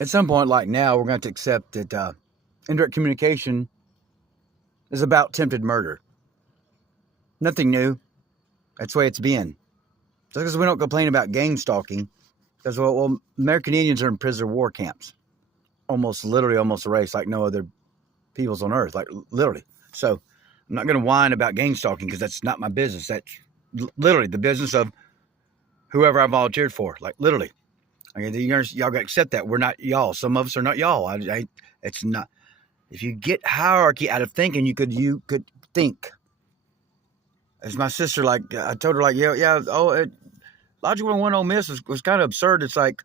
at some point, like now, we're going to accept that indirect communication is about attempted murder. Nothing new. That's the way it's been. Just because we don't complain about gang stalking, because well, American Indians are in prisoner war camps, almost literally, almost erased like no other peoples on earth, like literally. So I'm not going to whine about gang stalking because that's not my business. That's literally the business of whoever I volunteered for, like literally. I mean, y'all got to accept that we're not y'all. Some of us are not y'all. It's not. If you get hierarchy out of thinking, you could think. As my sister, like I told her, like yeah. Logic 101 Ole Miss was kind of absurd. It's like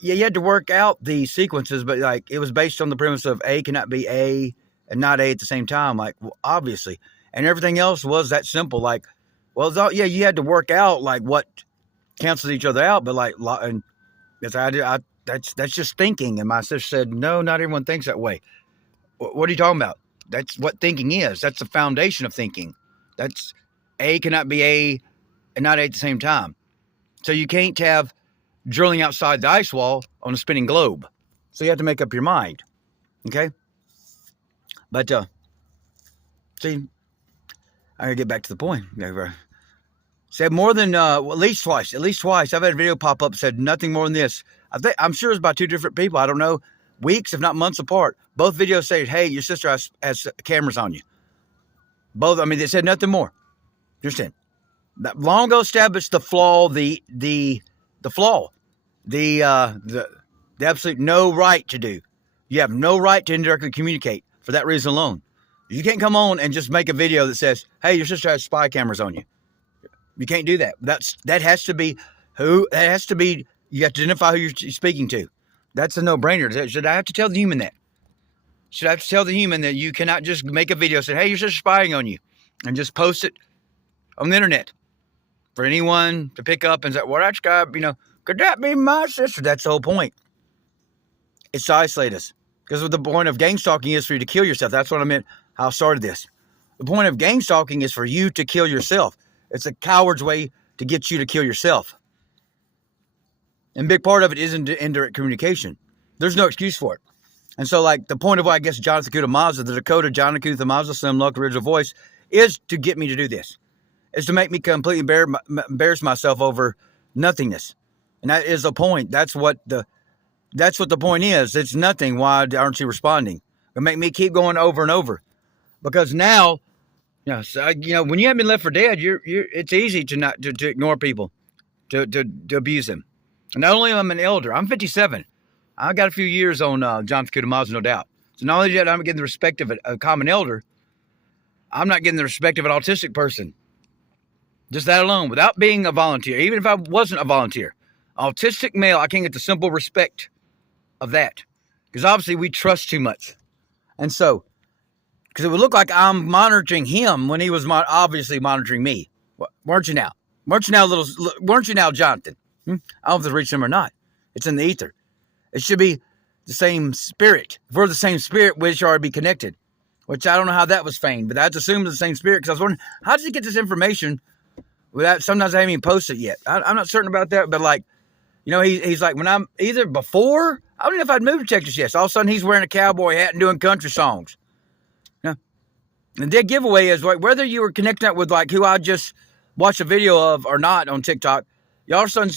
you had to work out the sequences, but like it was based on the premise of A cannot be A and not A at the same time. Like well, obviously, and everything else was that simple. Like, well, yeah, you had to work out like what cancels each other out, but like and that's just thinking. And my sister said, no, not everyone thinks that way. What are you talking about? That's what thinking is. That's the foundation of thinking. That's A cannot be A and not A at the same time. So you can't have drilling outside the ice wall on a spinning globe. So you have to make up your mind. Okay? But, see, I gotta get back to the point. Said more than, at least twice. I've had a video pop up that said nothing more than this. I'm sure it's by two different people. I don't know. Weeks, if not months apart. Both videos say, hey, your sister has cameras on you. Both, I mean, they said nothing more. You understand? That long ago established the flaw, the flaw, the absolute no right to do. You have no right to indirectly communicate for that reason alone. You can't come on and just make a video that says, hey, your sister has spy cameras on you. You can't do that. That has to be you have to identify who you're speaking to. That's a no-brainer. Should I have to tell the human that? Should I have to tell the human that you cannot just make a video saying, hey, your sister's spying on you and just post it on the internet for anyone to pick up and say, well, that's got, could that be my sister? That's the whole point. It's to isolate us. Because the point of gang stalking is for you to kill yourself. That's what I meant, how I started this. The point of gang stalking is for you to kill yourself. It's a coward's way to get you to kill yourself. And a big part of it is indirect communication. There's no excuse for it. And so, like, the point of why I guess Jonathan Kuta Mazda, the Dakota Jonathan Kuta Mazda, Slim Luck, original voice, is to get me to do this. Is to make me completely embarrass myself over nothingness. And that is the point. That's what the point is. It's nothing. Why aren't you responding? It'll make me keep going over and over. Because now, when you haven't been left for dead, it's easy to ignore people, to abuse them. And not only am I an elder, I'm 57. I got a few years on Jonathan Kuta Mazda, no doubt. So not only that I'm getting the respect of a common elder, I'm not getting the respect of an autistic person. Just that alone, without being a volunteer, even if I wasn't a volunteer, autistic male, I can't get the simple respect of that. Because obviously we trust too much. And so, because it would look like I'm monitoring him when he was obviously monitoring me. Weren't you now? Weren't you now, Jonathan? I don't know if it's reached him or not. It's in the ether. It should be the same spirit. If we're the same spirit, we should already be connected. Which I don't know how that was feigned, but that's assumed the same spirit. Because I was wondering, how did he get this information without, sometimes I haven't even posted it yet. I'm not certain about that, but like, he's like, when I'm either before, I don't know if I'd moved to Texas yet. So all of a sudden he's wearing a cowboy hat and doing country songs. And the dead giveaway is like, whether you were connecting up with like who I just watched a video of or not on TikTok, you all of a sudden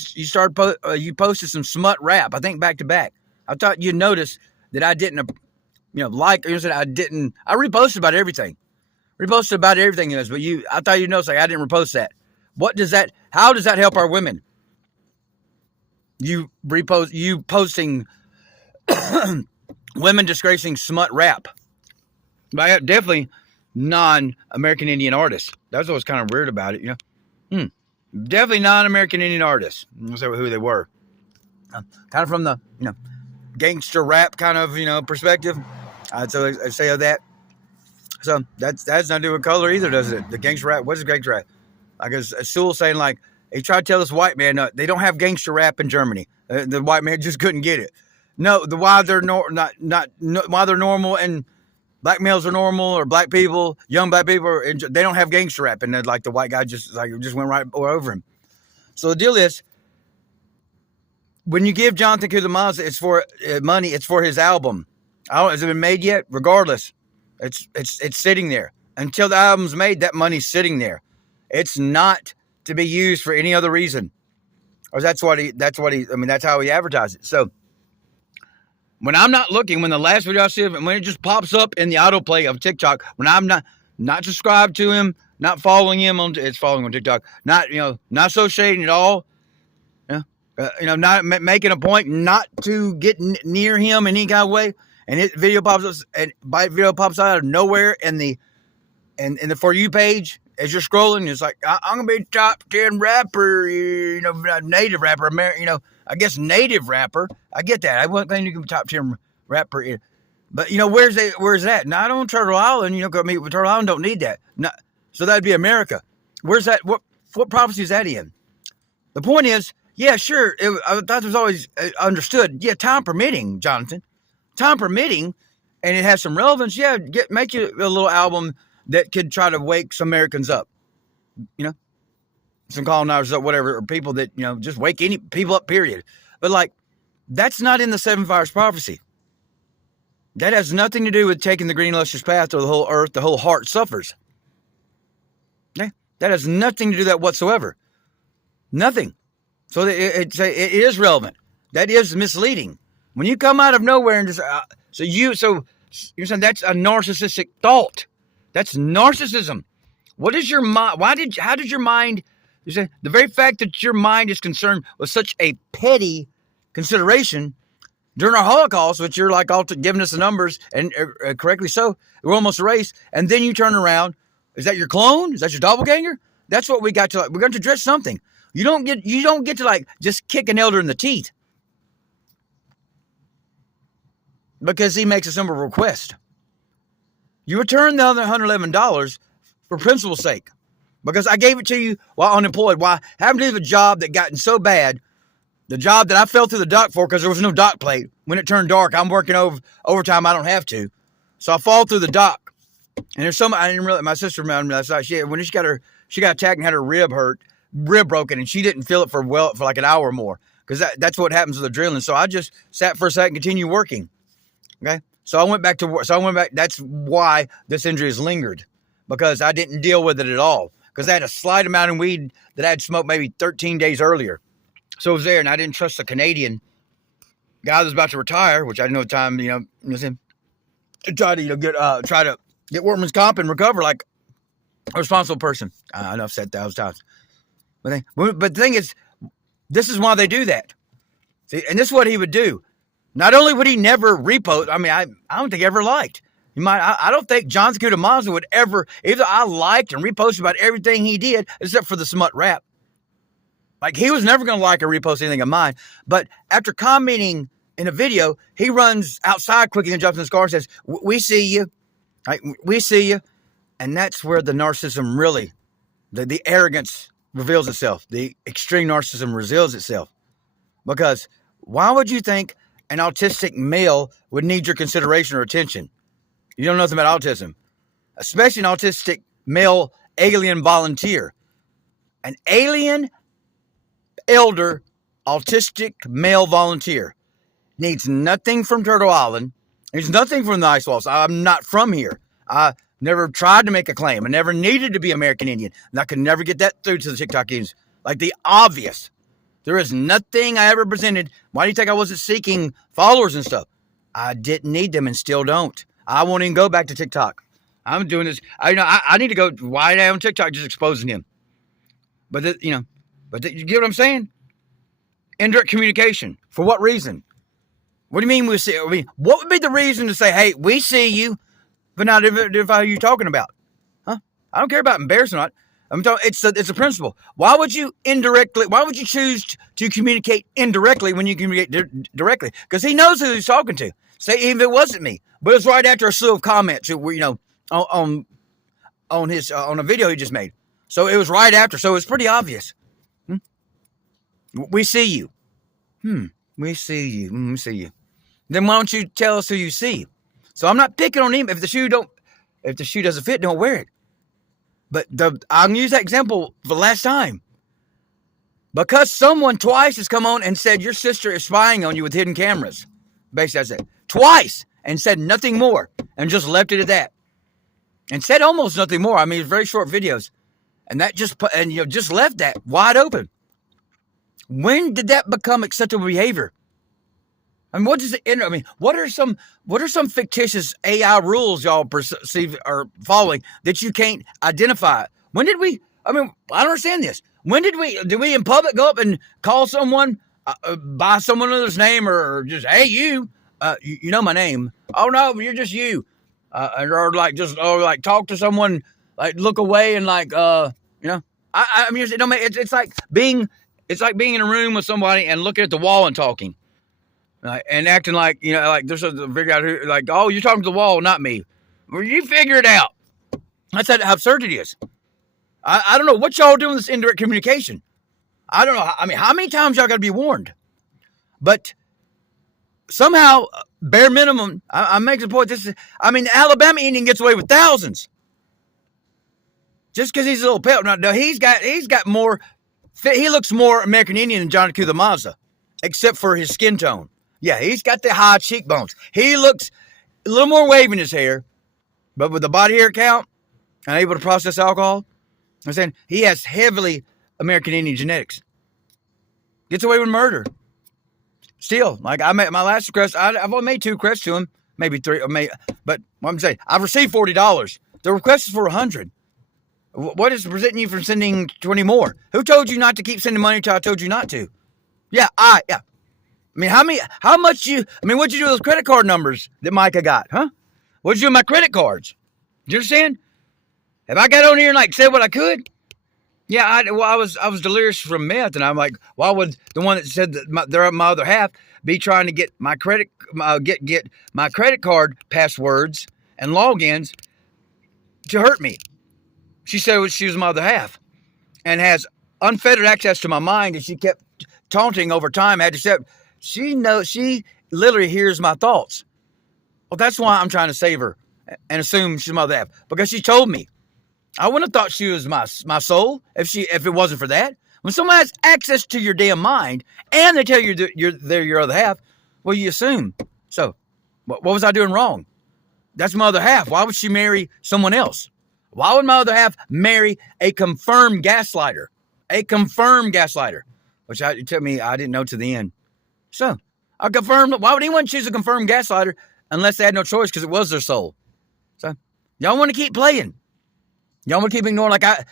you posted some smut rap, I think back to back. I thought you'd notice that I didn't, I reposted about everything. Reposted about everything else, but I thought you'd notice like I didn't repost that. How does that help our women? You posting women disgracing smut rap. But definitely non-American Indian artists. That's what was kind of weird about it, Definitely non-American Indian artists. Let's say who they were. Kind of from the, gangster rap kind of, perspective. So I say that. So that's not to do with color either, does it? The gangster rap. What is gangster rap? Like Sewell saying, like, he tried to tell this white man they don't have gangster rap in Germany. The white man just couldn't get it. No, why they're why they're normal and black males are normal, or black people, young black people, they don't have gangster rap, and like the white guy just went right over him. So the deal is, when you give Jonathan Kulamaz, it's for money. It's for his album. Has it been made yet? Regardless, it's sitting there until the album's made. That money's sitting there. It's not to be used for any other reason. Or that's what he. I mean, that's how he advertised it. So when I'm not looking, when the last video I see, when it just pops up in the autoplay of TikTok, when I'm not subscribed to him, not following him it's following on TikTok, not not associating at all. Not making a point not to get near him in any kind of way, and his video pops up, and video pops out of nowhere in the For You page as you're scrolling. It's like, I'm gonna be top 10 rapper, native rapper, I guess native rapper. I get that. I wouldn't think you can be top 10 rapper, but where's that? Not on Turtle Island. Go meet with Turtle Island. Don't need that. So that'd be America. Where's that? What prophecy is that in? The point is. Yeah, sure. I thought it was always understood. Yeah, time permitting, Jonathan. Time permitting, and it has some relevance. Yeah, make you a little album that could try to wake some Americans up. Some colonizers up, whatever, or people that, just wake any people up, period. But, that's not in the Seven Fires prophecy. That has nothing to do with taking the green lustrous path or the whole earth, the whole heart suffers. Okay? That has nothing to do with that whatsoever. Nothing. So it is relevant. That is misleading. When you come out of nowhere and just you're saying that's a narcissistic thought. That's narcissism. What is your mind? How did your mind? You say the very fact that your mind is concerned with such a petty consideration during our Holocaust, which you're all giving us the numbers and correctly so, we're almost erased, and then you turn around. Is that your clone? Is that your doppelganger? That's what we got to. We're going to address something. You don't get to just kick an elder in the teeth because he makes a simple request. You return the other $111 for principle's sake because I gave it to you while unemployed. Why? Having to leave a job that gotten so bad, the job that I fell through the dock for because there was no dock plate. When it turned dark, I'm working overtime. I don't have to, so I fall through the dock. And there's I didn't realize. My sister reminded me last night. She got attacked and had her rib broken, and she didn't feel it for like an hour or more because that's what happens with adrenaline. So I just sat for a second and continued working. Okay, so I went back to work. That's why this injury has lingered, because I didn't deal with it at all because I had a slight amount of weed that I had smoked maybe 13 days earlier. So it was there, and I didn't trust the Canadian guy that was about to retire, which I didn't know at the time. To try to get workman's comp and recover like a responsible person. I know I've said 1,000 times. But the thing is, this is why they do that. See, and this is what he would do. Not only would he never repost, I don't think he ever liked. I don't think Jonathan Kulamaz would ever, either I liked and reposted about everything he did, except for the smut rap. He was never going to like or repost anything of mine. But after commenting in a video, he runs outside quickly and jumps in his car and says, we see you. We see you. And that's where the narcissism really, the arrogance reveals itself. The extreme narcissism reveals itself. Because why would you think an autistic male would need your consideration or attention? You don't know nothing about autism. Especially an autistic male alien volunteer. An alien elder autistic male volunteer needs nothing from Turtle Island. Needs nothing from the Ice Walls. I'm not from here. I never tried to make a claim. I never needed to be American Indian. And I could never get that through to the TikTok Indians. The obvious. There is nothing I ever presented. Why do you think I wasn't seeking followers and stuff? I didn't need them and still don't. I won't even go back to TikTok. I'm doing this. I need to go wide out on TikTok just exposing him. But you get what I'm saying? Indirect communication. For what reason? What do you mean we see? What would be the reason to say, hey, we see you, but not identify who you're talking about? Huh? I don't care about embarrassing or not. I'm talking. It's a principle. Why would you choose to communicate indirectly when you communicate directly? Because he knows who he's talking to. Say even if it wasn't me, but it's right after a slew of comments. On a video he just made. So it was right after. So it's pretty obvious. We see you. We see you. We see you. Then why don't you tell us who you see? So I'm not picking on him. If the shoe doesn't fit, don't wear it. But I'm gonna use that example for the last time. Because someone twice has come on and said your sister is spying on you with hidden cameras. Basically, I said twice and said nothing more and just left it at that. And said almost nothing more. I mean, it's very short videos. And that just just left that wide open. When did that become acceptable behavior? I mean, what does what are some fictitious AI rules y'all perceive or following that you can't identify? When did we? I don't understand this. When did we in public go up and call someone by someone else's name or just, hey, you know my name? Oh no, you're just you, or like talk to someone, like look away and like I mean, it's like being in a room with somebody and looking at the wall and talking. And acting like, like there's a figure out who, like, oh, you're talking to the wall, not me. Well, you figure it out. That's how absurd it is. I don't know what y'all doing with this indirect communication. I don't know. I mean, how many times y'all got to be warned? But somehow, bare minimum, I'm making the point. The Alabama Indian gets away with thousands. Just because he's a little pale. No, he's got more, he looks more American Indian than John Kuda Mazza, except for his skin tone. Yeah, he's got the high cheekbones. He looks a little more wavy in his hair, but with the body hair count and able to process alcohol, I'm saying he has heavily American Indian genetics. Gets away with murder. Still, like I made my last request, I've only made 2 requests to him, maybe 3, but what I'm saying, I've received $40. The request is for $100. What is preventing you from sending 20 more? Who told you not to keep sending money until I told you not to? Yeah. I mean, what'd you do with those credit card numbers that Micah got, huh? What'd you do with my credit cards? Do you understand? Have I got on here and like said what I could? Yeah, I was delirious from meth, and I'm like, why would the one that said that my other half be trying to get my credit card passwords and logins to hurt me? She said she was my other half, and has unfettered access to my mind, and she kept taunting over time. I had to say, she literally hears my thoughts. Well, that's why I'm trying to save her and assume she's my other half, because she told me. I wouldn't have thought she was my soul if it wasn't for that. When someone has access to your damn mind and they tell you they're your other half, well, you assume. So, what was I doing wrong? That's my other half. Why would she marry someone else? Why would my other half marry a confirmed gaslighter? A confirmed gaslighter, which it took me, I didn't know to the end. So, I confirmed. Why would anyone choose a confirmed gaslighter unless they had no choice because it was their soul? So, y'all want to keep playing. Y'all want to keep ignoring the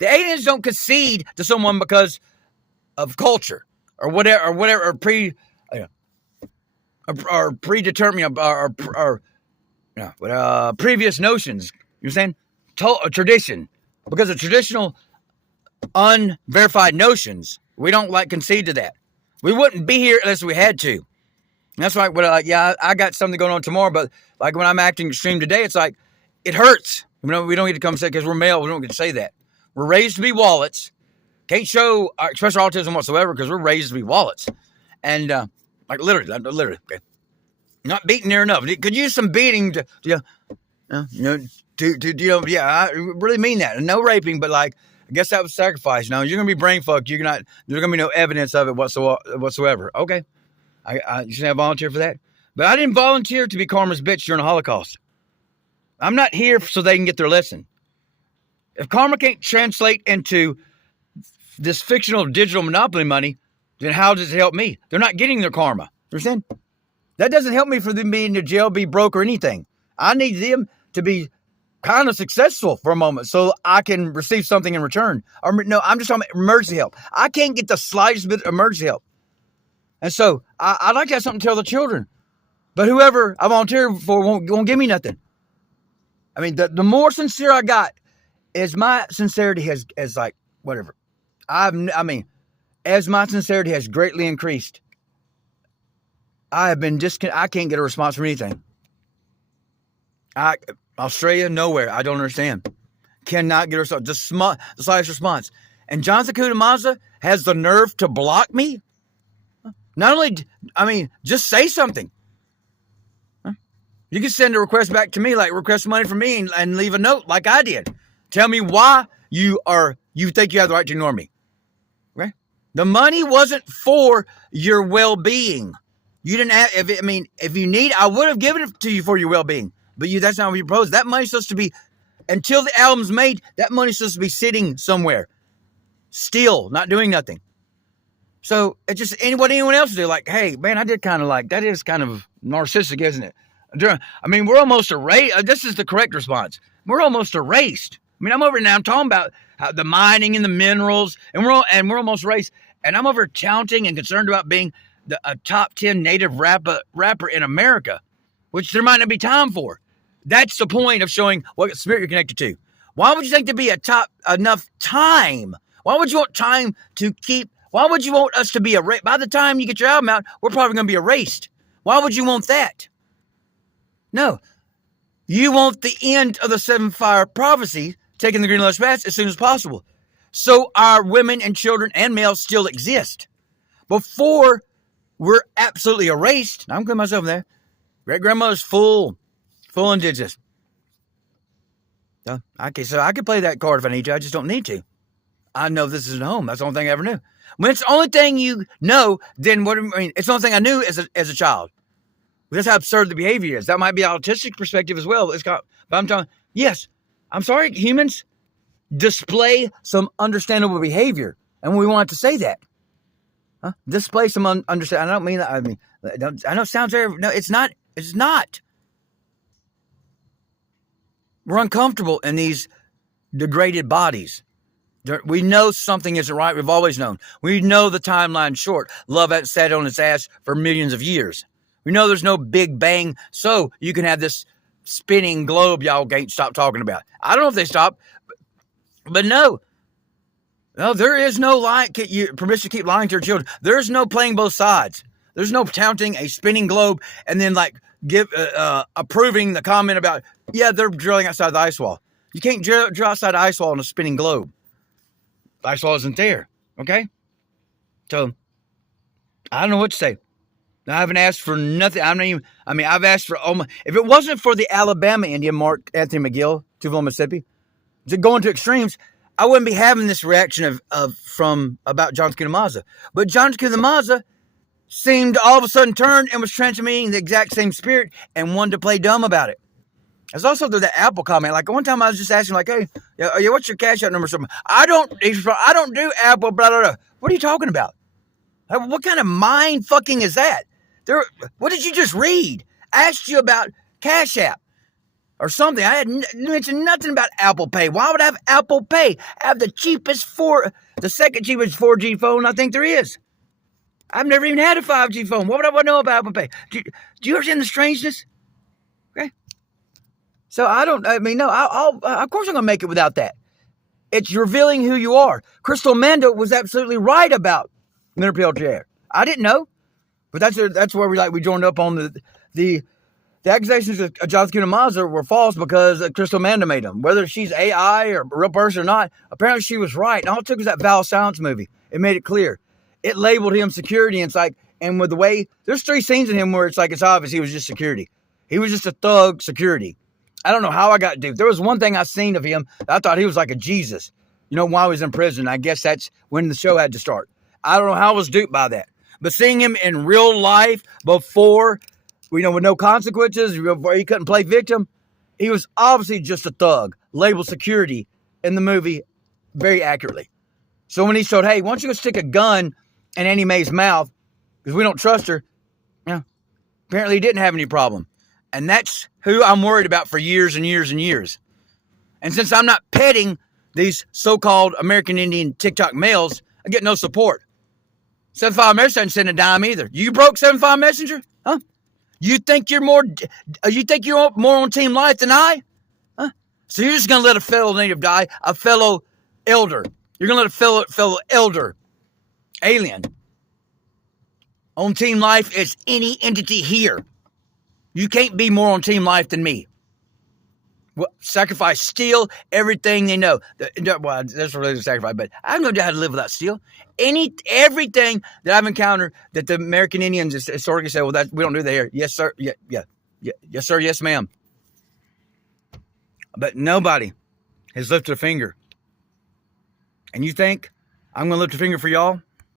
aliens don't concede to someone because of culture or whatever, or predetermined, previous notions. You're saying tradition, because of traditional, unverified notions. We don't concede to that. We wouldn't be here unless we had to. And that's like I got something going on tomorrow, but like when I'm acting extreme today, it's like it hurts. We don't get to come say, because we're male, we don't get to say that. We're raised to be wallets. Can't show our special autism whatsoever because we're raised to be wallets. And literally, okay. Not beaten near enough. Could use some beating to I really mean that. And no raping, but I guess that was sacrifice. Now you're gonna be brain fucked. There's gonna be no evidence of it whatsoever. Okay, you should have volunteer for that. But I didn't volunteer to be Karma's bitch during the Holocaust. I'm not here so they can get their lesson. If karma can't translate into this fictional digital monopoly money, then how does it help me? They're not getting their karma. Understand? That doesn't help me for them being in jail, be broke, or anything. I need them to be kind of successful for a moment so I can receive something in return. Or no, I'm just talking about emergency help. I can't get the slightest bit of emergency help. And so I'd like to have something to tell the children. But whoever I volunteer for won't give me nothing. I mean, the more sincere I got, as my sincerity has whatever. As my sincerity has greatly increased, I can't get a response from anything. Australia, nowhere. I don't understand. Cannot get a response. The slightest response. And John Kuda Mazza has the nerve to block me? Not only, just say something. You can send a request back to me, request money from me and leave a note I did. Tell me why you think you have the right to ignore me. Okay? The money wasn't for your well-being. You didn't have, if you need, I would have given it to you for your well-being. But that's not what you proposed. That money's supposed to be, until the album's made, that money's supposed to be sitting somewhere, still, not doing nothing. So it's just anyone else do. Like, hey, man, I did kind of like, that is kind of narcissistic, isn't it? I mean, we're almost erased. This is the correct response. We're almost erased. I mean, I'm over now. I'm talking about how the mining and the minerals, and we're almost erased. And I'm over counting and concerned about being a top 10 native rapper in America, which there might not be time for. That's the point of showing what spirit you're connected to. Why would you think to be enough time? Why would you want time to keep? Why would you want us to be erased? By the time you get your album out, we're probably going to be erased. Why would you want that? No. You want the end of the seven fire prophecy, taking the green lush path as soon as possible. So our women and children and males still exist. Before we're absolutely erased, I'm putting myself in there. Great grandmother's full indigenous. So I could play that card if I need to. I just don't need to. I know this isn't home. That's the only thing I ever knew. When it's the only thing you know, then what? I mean, it's the only thing I knew as a child. That's how absurd the behavior is. That might be an autistic perspective as well. But I'm telling, yes, I'm sorry, humans display some understandable behavior, and we want to say that. Huh? Display some understand. I don't mean that. I know it sounds very. No, it's not. It's not. We're uncomfortable in these degraded bodies. We know something isn't right. We've always known. We know the timeline's short. Love hasn't sat on its ass for millions of years. We know there's no big bang, so you can have this spinning globe y'all can't stop talking about. I don't know if they stop, but no, there is no permission to keep lying to your children. There's no playing both sides. There's no counting a spinning globe and then approving the comment about, yeah, they're drilling outside the ice wall. You can't drill outside the ice wall on a spinning globe. The ice wall isn't there, okay? So, I don't know what to say. I haven't asked for nothing. I've asked for if it wasn't for the Alabama Indian, Mark Anthony McGill, Tuville, Mississippi, going to extremes, I wouldn't be having this reaction about John Skinamaza. But John Skinamaza seemed to all of a sudden turn and was transmitting the exact same spirit and wanted to play dumb about it. There's also the Apple comment. Like one time I was just asking, like, hey, what's your cash out number? I don't do Apple, blah, blah, blah. What are you talking about? What kind of mind fucking is that? What did you just read? I asked you about Cash App or something. I had mentioned nothing about Apple Pay. Why would I have Apple Pay? I have the second cheapest 4G phone I think there is. I've never even had a 5G phone. What would I want to know about Apple Pay? Do you understand the strangeness? Okay. So of course I'm going to make it without that. It's revealing who you are. Crystal Manda was absolutely right about Minor air. I didn't know. But that's where we joined up on the accusations of John Skinamaza were false because Crystal Manda made them. Whether she's AI or a real person or not, apparently she was right. And all it took was that Val Silence movie. It made it clear. It labeled him security. And with the way, there's 3 scenes in him where it's obvious he was just security. He was just a thug security. I don't know how I got duped. There was one thing I seen of him. I thought he was like a Jesus. While he was in prison. I guess that's when the show had to start. I don't know how I was duped by that. But seeing him in real life before, with no consequences, before he couldn't play victim, he was obviously just a thug, labeled security in the movie very accurately. So when he showed, hey, why don't you go stick a gun in Annie Mae's mouth because we don't trust her, apparently he didn't have any problem. And that's who I'm worried about for years and years and years. And since I'm not petting these so-called American Indian TikTok males, I get no support. 75 Messenger didn't send a dime either. You broke 75 Messenger? Huh? You think you're more on Team Life than I? Huh? So you're just going to let a fellow native die, a fellow elder. You're going to let a fellow elder, alien, on Team Life as any entity here. You can't be more on Team Life than me. Sacrifice, steal everything they know. Well, that's really a sacrifice, but I have no idea how to live without steal. Everything that I've encountered that the American Indians historically say, well, we don't do that here. Yes, sir. Yeah. Yes, sir. Yes, ma'am. But nobody has lifted a finger. And you think I'm going to lift a finger for y'all?